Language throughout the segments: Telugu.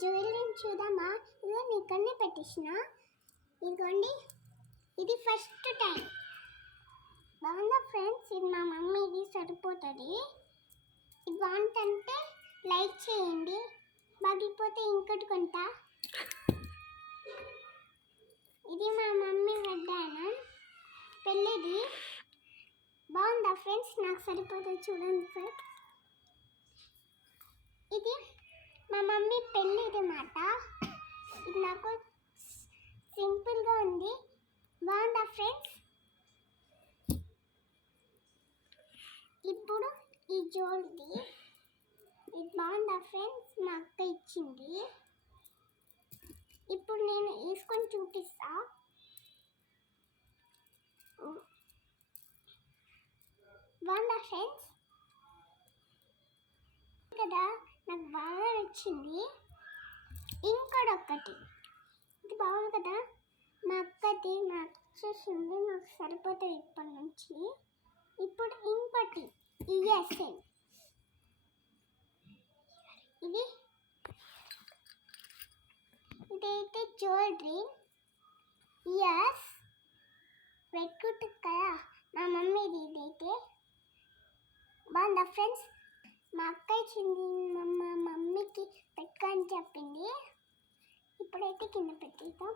జ్యువెలరీని చూద్దామా? ఇదిగో నీకన్నీ పెట్టేసిన. ఇదిగోండి, ఇది ఫస్ట్ టైం. బాగుందా ఫ్రెండ్స్? ఇది మా మమ్మీది, సరిపోతుంది. ఇది బాగుంటుంటే లైక్ చేయండి, బాగిపోతే ఇంకోటి కొంటా. ఇది మా మమ్మీ వడ్డానం పెళ్ళిది. బాగుందా ఫ్రెండ్స్? నాకు సరిపోతుంది, చూడండి ఫ్రెండ్స్. ఇది మా మమ్మీ పెళ్ళిది మాట. ఇది నాకు సింపుల్గా ఉంది. బాగుందా ఫ్రెండ్స్? ఇప్పుడు ఈ జ్యువెలరీ, ఇది బాగుందా ఫ్రెండ్స్? మా అక్క ఇచ్చింది. ఇప్పుడు నేను వేసుకొని చూపిస్తా. బాగుందా ఫ్రెండ్స్? కదా, నాకు బాగా నచ్చింది. ఇంకొకటి, ఇది బాగుంది కదా, మా అక్కది నాకు చూసింది, నాకు సరిపోతుంది ఇప్పటి నుంచి. ఇప్పుడు ఇంకోటి యుఎస్ఏ, ఇదైతే జ్యువెలరీ ఇయర్స్ పెట్టుకుంటుంది కదా మా మమ్మీది. ఇదైతే బాగుందా ఫ్రెండ్స్? మా అక్క ఇచ్చింది, మా మమ్మీకి పెట్టుకొని చెప్పింది. ఇప్పుడైతే కింద పెట్టేద్దాం.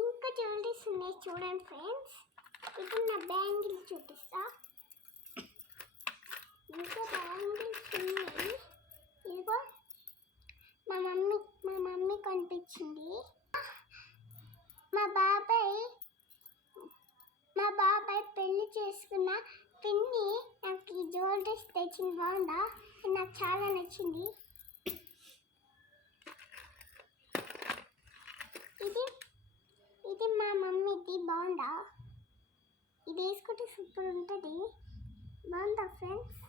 ఇంకా జ్యువెలరీస్ ఉన్నాయి చూడండి ఫ్రెండ్స్. ఇప్పుడు నా బ్యాంగిల్ చూపిస్తా. ఇంకా బ్యాంగిల్స్ ఉన్నాయి. ఇదిగో మా మమ్మీ కనిపించింది. మా బాబాయ్ పెళ్లి చేసుకున్న పిన్ని నాకు ఈ జ్యువెలరీస్ తెచ్చింది. బాగుందా? నాకు చాలా నచ్చింది. ఇది మా మమ్మీది. బాగుందా? ఇది వేసుకుంటే సూపర్ ఉంటుంది. బాగుందా ఫ్రెండ్స్?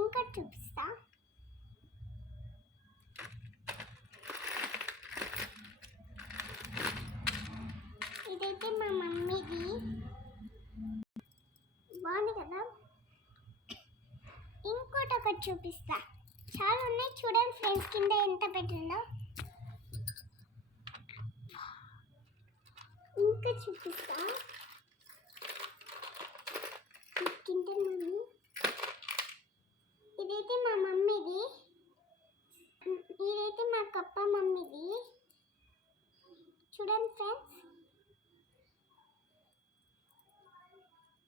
ఇంకా చూపిస్తా. ఇదైతే మా మమ్మీది. బాగుంది కదా? ఒకటి చూపిస్తా. చాలా ఉన్నాయి చూడండి ఫ్రెండ్స్, కింద ఎంత పెట్టిందో. ఇంకా చూపిస్తా. కింద ఇదైతే మా మమ్మీది. ఇదైతే మా కప్ప మమ్మీది. చూడండి ఫ్రెండ్స్.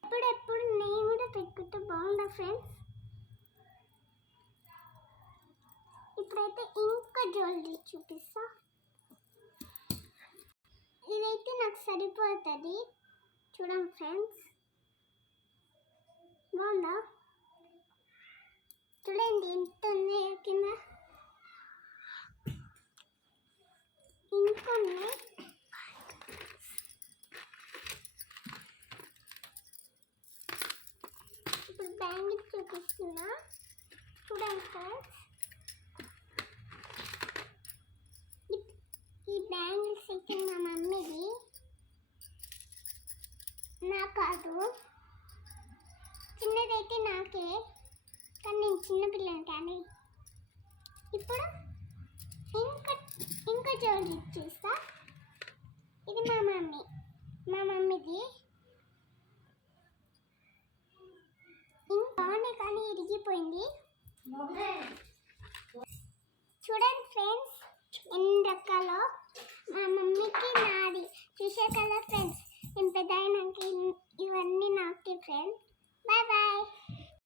ఎప్పుడెప్పుడు నేను కూడా పెట్టుకుంటే బాగుందా ఫ్రెండ్స్? ఇప్పుడైతే ఇంకా జ్యువెలరీ చూపిస్తా. ఇదైతే నాకు సరిపోతుంది. చూడండి ఫ్రెండ్స్, బాగుందా? చూడండి ఎంత ఉంది కింద. ఇంకా ఉన్నాయి. ఇప్పుడు బ్యాంగిల్ చూపిస్తున్నా. చూడండి ఫ్రెండ్స్, ఈ బ్యాంగిల్స్ అయితే మా మమ్మీది, నా కాదు. చిన్నదైతే నాకే, కానీ నేను చిన్నపిల్లని కానీ. ఇప్పుడు ఇంకా జ్యువెలరీ ఇచ్చేస్తా. ఇది మా మమ్మీది. బాగుంది కానీ ఇరిగిపోయింది. చూడండి ఫ్రెండ్స్ ఎన్ని రకాలో. మా మమ్మీకి నాది చూసే కదా ఫ్రెండ్స్. నేను పెద్ద అయినాక